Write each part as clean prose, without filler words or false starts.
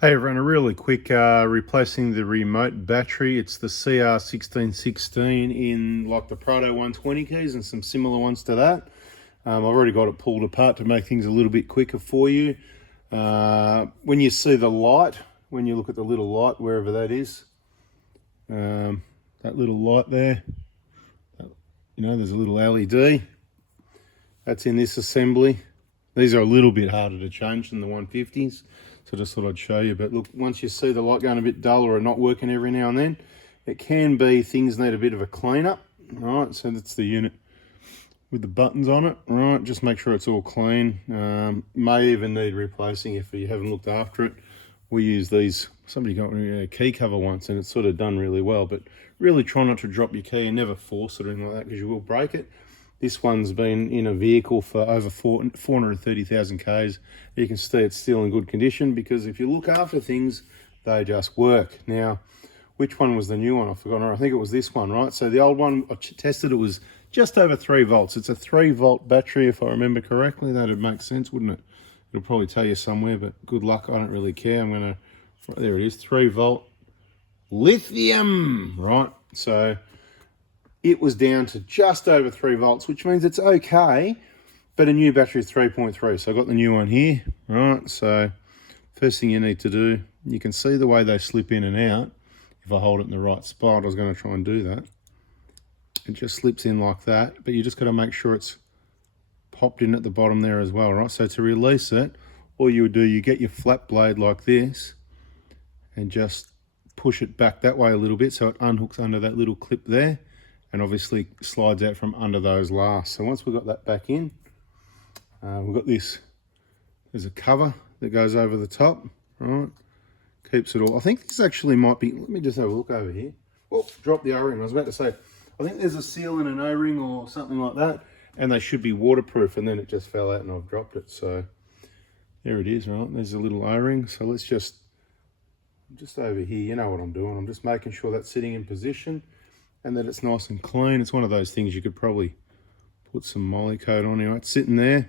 Hey everyone, a really quick replacing the remote battery. It's the CR1616 in like the Prado 120 keys and some similar ones to that. I've already got it pulled apart to make things a little bit quicker for you. When you see the light, when you look at the little light, wherever that is, that little light there, you know, there's a little LED. That's in this assembly. These are a little bit harder to change than the 150s. So just thought I'd show you. But look, once you see the light going a bit dull or not working every now and then, it can be things need a bit of a cleanup. Right, so that's the unit with the buttons on it. Right, just make sure it's all clean. May even need replacing if you haven't looked after it. We use these, somebody got me a key cover once and it's sort of done really well, but really try not to drop your key and never force it or anything like that because you will break it. This one's been in a vehicle for over 430,000 Ks. You can see it's still in good condition because if you look after things, they just work. Now, which one was the new one? I forgot. I think it was this one, right? So the old one, I tested, it was just over 3 volts. It's a 3-volt battery, if I remember correctly. That'd make sense, wouldn't it? It'll probably tell you somewhere, but good luck. I don't really care. I'm going to, there it is, 3-volt lithium, right? So it was down to just over 3 volts, which means it's okay, but a new battery is 3.3. So I got the new one here, right? So first thing you need to do, you can see the way they slip in and out. If I hold it in the right spot, I was going to try and do that. It just slips in like that, but you just got to make sure it's popped in at the bottom there as well, right? So to release it, all you would do, you get your flat blade like this and just push it back that way a little bit so it unhooks under that little clip there. And obviously slides out from under those lasts. So once we've got that back in, we've got this, there's a cover that goes over the top, right? Keeps it all. I think this actually might be, let me just have a look over here. Oh, drop the O-ring. I was about to say, I think there's a seal in an O-ring or something like that, and they should be waterproof, and then it just fell out and I've dropped it. So there it is, right? There's a little O-ring. So let's just over here, you know what I'm doing. I'm just making sure that's sitting in position and that it's nice and clean. It's one of those things you could probably put some Molykote on here. It's sitting there.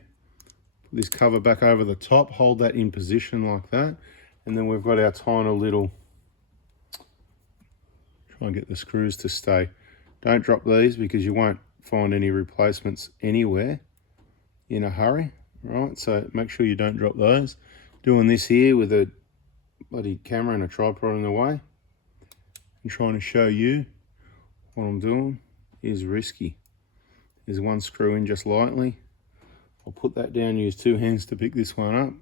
Put this cover back over the top, hold that in position like that. And then we've got our tiny little, try and get the screws to stay. Don't drop these because you won't find any replacements anywhere in a hurry, right? So make sure you don't drop those. Doing this here with a bloody camera and a tripod in the way and trying to show you what I'm doing is risky. There's one screw in just lightly. I'll put that down, use 2 hands to pick this one up.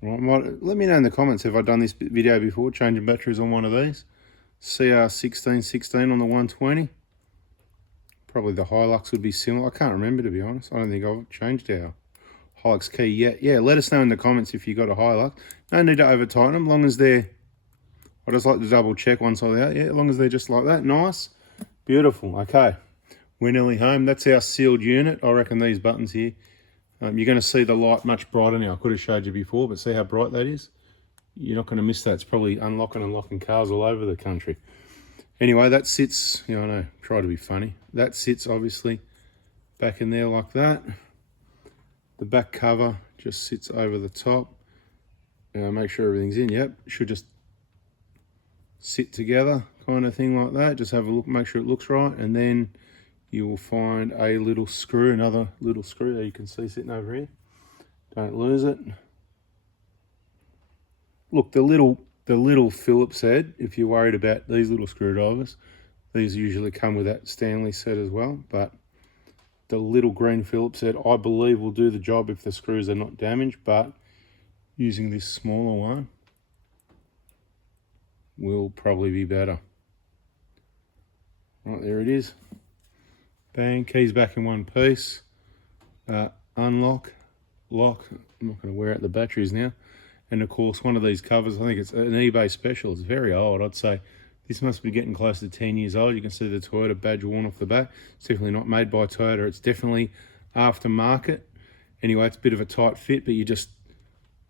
Right, let me know in the comments if I've done this video before, changing batteries on one of these. CR1616 on the 120. Probably the Hilux would be similar. I can't remember, to be honest. I don't think I've changed our Hilux key yet. Yeah, let us know in the comments if you got a Hilux. No need to over tighten them, long as they're, I just like to double check one side out. Yeah, as long as they're just like that. Nice. Beautiful. Okay. We're nearly home. That's our sealed unit. I reckon these buttons here, you're going to see the light much brighter now. I could have showed you before, but see how bright that is? You're not going to miss that. It's probably unlocking and locking cars all over the country. Anyway, that sits, you know, I know, try to be funny. That sits obviously back in there like that. The back cover just sits over the top. Make sure everything's in. Yep, should just sit together kind of thing like that. Just have a look, make sure it looks right, and then you will find a little screw, another little screw that you can see sitting over here. Don't lose it. Look, the little Phillips head, if you're worried about these little screwdrivers, these usually come with that Stanley set as well, but the little green Phillips head I believe will do the job if the screws are not damaged, but using this smaller one will probably be better. Right, there it is. Bang, keys back in one piece. Unlock, lock. I'm not going to wear out the batteries now. And of course, one of these covers, I think it's an eBay special. It's very old. I'd say this must be getting close to 10 years old. You can see the Toyota badge worn off the back. It's definitely not made by Toyota. It's definitely aftermarket. Anyway, it's a bit of a tight fit, but you just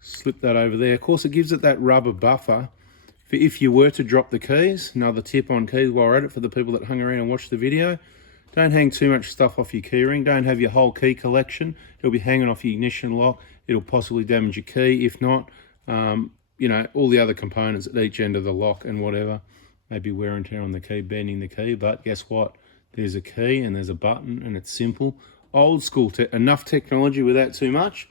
slip that over there. Of course, it gives it that rubber buffer if you were to drop the keys. Another tip on keys while we're at it for the people that hung around and watched the video. Don't hang too much stuff off your keyring. Don't have your whole key collection. It'll be hanging off your ignition lock. It'll possibly damage your key. If not, you know, all the other components at each end of the lock and whatever. Maybe wear and tear on the key, bending the key. But guess what? There's a key and there's a button and it's simple. Old school, enough technology without too much.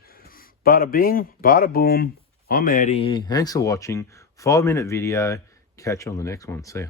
Bada bing, bada boom. I'm out of here. Thanks for watching. 5-minute video. Catch you on the next one. See ya.